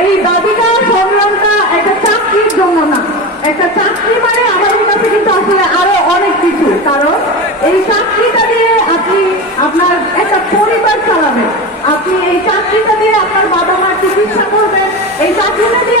এই দাবিটা সংগ্রামটা একটা চাকরির জন্য না। একটা চাকরি মানে আমাদের কাছে কিন্তু আসলে আরও অনেক কিছু। কারণ এই চাকরিটা দিয়ে আপনি আপনার একটা পরিবার চালাবেন। আপনি এই চাকরিটা দিয়ে আপনার বাবা মার চিকিৎসা করবেন। এই চাকরিটা দিয়ে